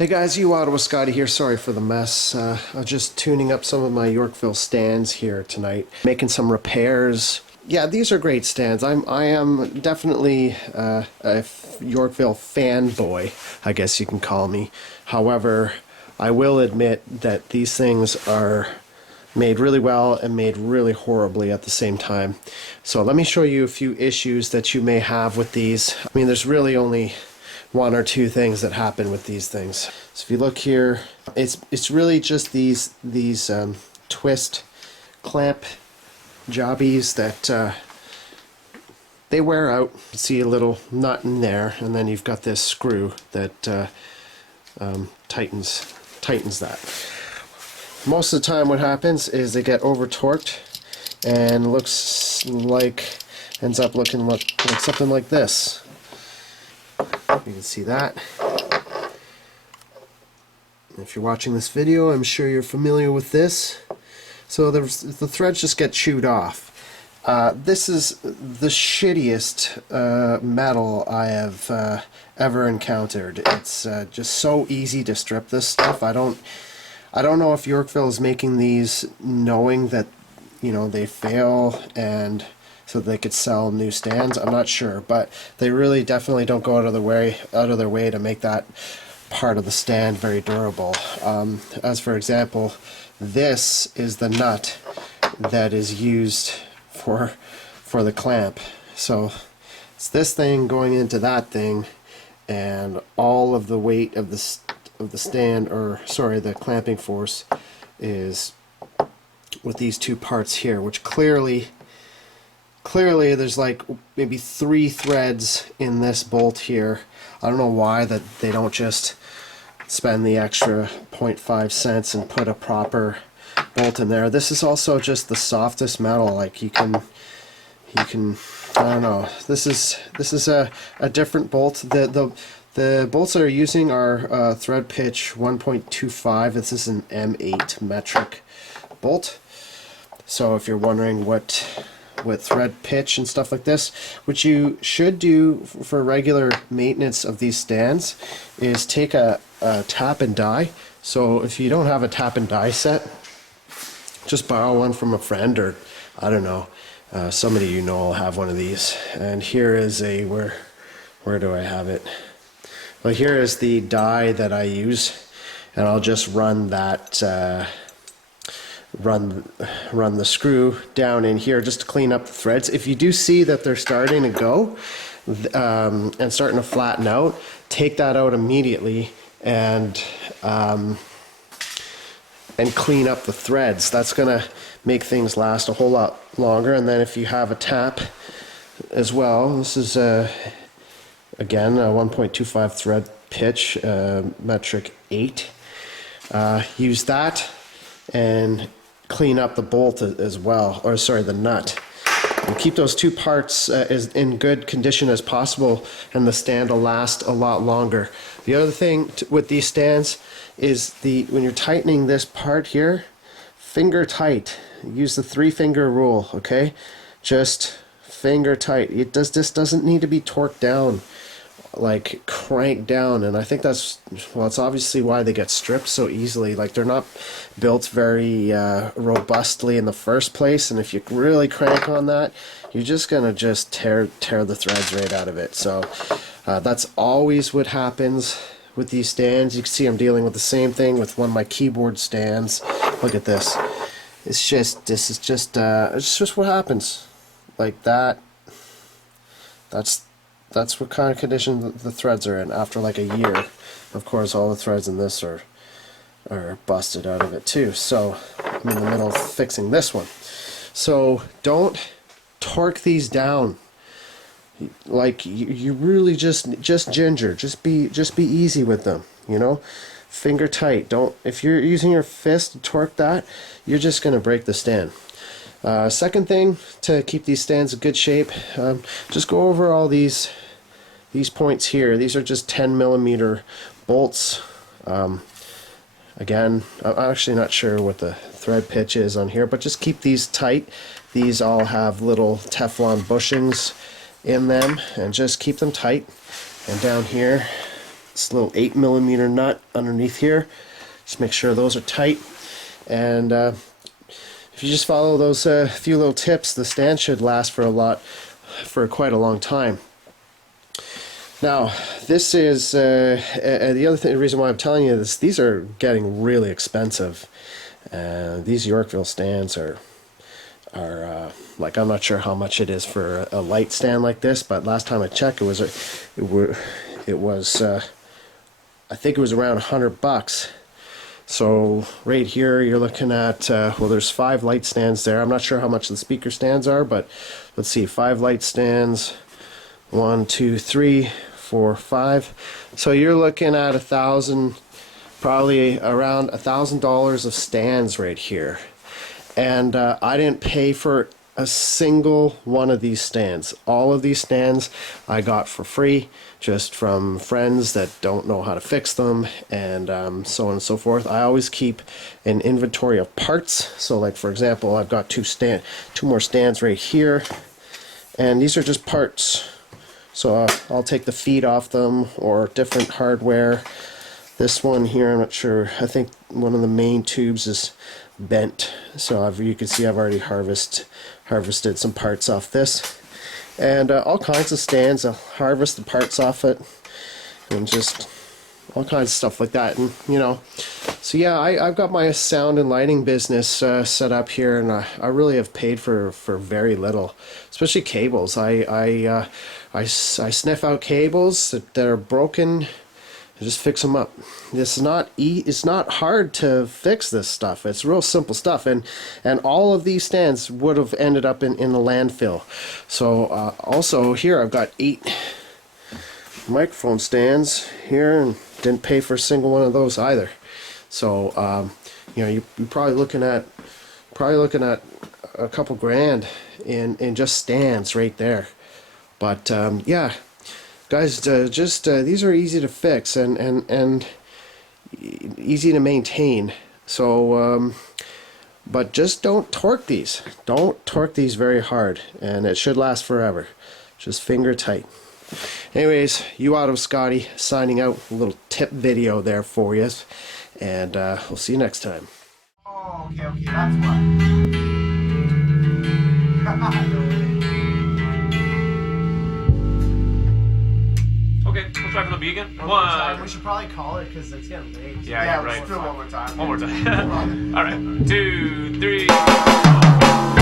Hey guys, Ottawa Scotty here. Sorry for the mess. I'm just tuning up some of my Yorkville stands here tonight, making some repairs. Yeah, these are great stands. I am definitely a Yorkville fanboy, I guess you can call me. However, I will admit that these things are made really well and made really horribly at the same time. So let me show you a few issues that you may have with these. I mean, there's really only one or two things that happen with these things. So if you look here, it's really just these twist clamp jobbies that they wear out. You see a little nut in there, and then you've got this screw that tightens that. Most of the time what happens is they get over torqued and ends up looking like something like this. You can see that. If you're watching this video, I'm sure you're familiar with this. So the threads just get chewed off. This is the shittiest metal I have ever encountered. It's just so easy to strip this stuff. I don't know if Yorkville is making these knowing that, you know, they fail and so they could sell new stands. I'm not sure, but they really definitely don't go out of their way to make that part of the stand very durable. As for example, this is the nut that is used for the clamp. So it's this thing going into that thing, and all of the weight of the stand, or sorry, the clamping force is with these two parts here, which clearly there's like maybe 3 threads in this bolt here. I don't know why that they don't just spend the extra 0.5 cents and put a proper bolt in there. This is also just the softest metal. Like you can I don't know. This is a different bolt. The bolts that are using are thread pitch 1.25. This is an M8 metric bolt. So if you're wondering what thread pitch and stuff like this, what you should do for regular maintenance of these stands is take a tap and die. So if you don't have a tap and die set, just borrow one from a friend, or I don't know, somebody you know will have one of these. And here is a, where do I have it? Well, here is the die that I use, and I'll just run that run the screw down in here just to clean up the threads. If you do see that they're starting to go and starting to flatten out, take that out immediately and clean up the threads. That's gonna make things last a whole lot longer. And then if you have a tap as well, this is again a 1.25 thread pitch, metric 8. Use that and clean up the bolt as well, or sorry, the nut. And keep those two parts as in good condition as possible, and the stand will last a lot longer. The other thing with these stands is when you're tightening this part here, finger tight. Use the 3-finger rule, okay? Just finger tight. This doesn't need to be torqued down, like cranked down. And I think that's, well, it's obviously why they get stripped so easily. Like, they're not built very robustly in the first place, and if you really crank on that, you're just gonna tear the threads right out of it. So that's always what happens with these stands. You can see I'm dealing with the same thing with one of my keyboard stands. Look at this. It's just what happens. Like that. That's what kind of condition the threads are in after like a year. Of course, all the threads in this are busted out of it too. So I'm in the middle of fixing this one. So don't torque these down. Like you really just ginger. Just be easy with them. You know, finger tight. Don't, if you're using your fist to torque that, you're just gonna break the stand. Second thing to keep these stands in good shape, just go over all these points here. These are just 10mm bolts. Again, I'm actually not sure what the thread pitch is on here, but just keep these tight. These all have little Teflon bushings in them, and just keep them tight. And down here, It's a little 8mm nut underneath here. Just make sure those are tight. And if you just follow those few little tips, the stand should last for quite a long time. Now, this is the other thing. The reason why I'm telling you this, these are getting really expensive. These Yorkville stands are like, I'm not sure how much it is for a light stand like this, but last time I checked, I think it was around $100. So right here you're looking at well, there's 5 light stands there. I'm not sure how much the speaker stands are, but let's see, 5 light stands, 1, 2, 3, 4, 5. So you're looking at probably around $1,000 of stands right here. And I didn't pay for a single one of these stands. All of these stands I got for free, just from friends that don't know how to fix them, and so on and so forth. I always keep an inventory of parts. So like, for example, I've got two more stands right here, and these are just parts. So I'll take the feet off them, or different hardware. This one here, I'm not sure, I think one of the main tubes is bent, so you can see I've already harvested some parts off this, and all kinds of stands. I'll harvest the parts off it, and just all kinds of stuff like that. And you know, so yeah, I've got my sound and lighting business set up here, and I really have paid for very little, especially cables. I sniff out cables that are broken, just fix them up. It's not hard to fix this stuff. It's real simple stuff, and all of these stands would have ended up in the landfill. So also here I've got 8 microphone stands here, and didn't pay for a single one of those either. So you know, you're probably looking at a couple grand in just stands right there. But yeah, guys, these are easy to fix and easy to maintain. So but just don't torque these. Don't torque these very hard, and it should last forever. Just finger tight. Anyways, you Auto Scotty signing out. A little tip video there for you, and we'll see you next time. Oh, okay, that's why. Okay, let's try for the B again. One more time. We should probably call it because it's getting late. Yeah, let's right. do it one more time. One more time. All right, 2, 3.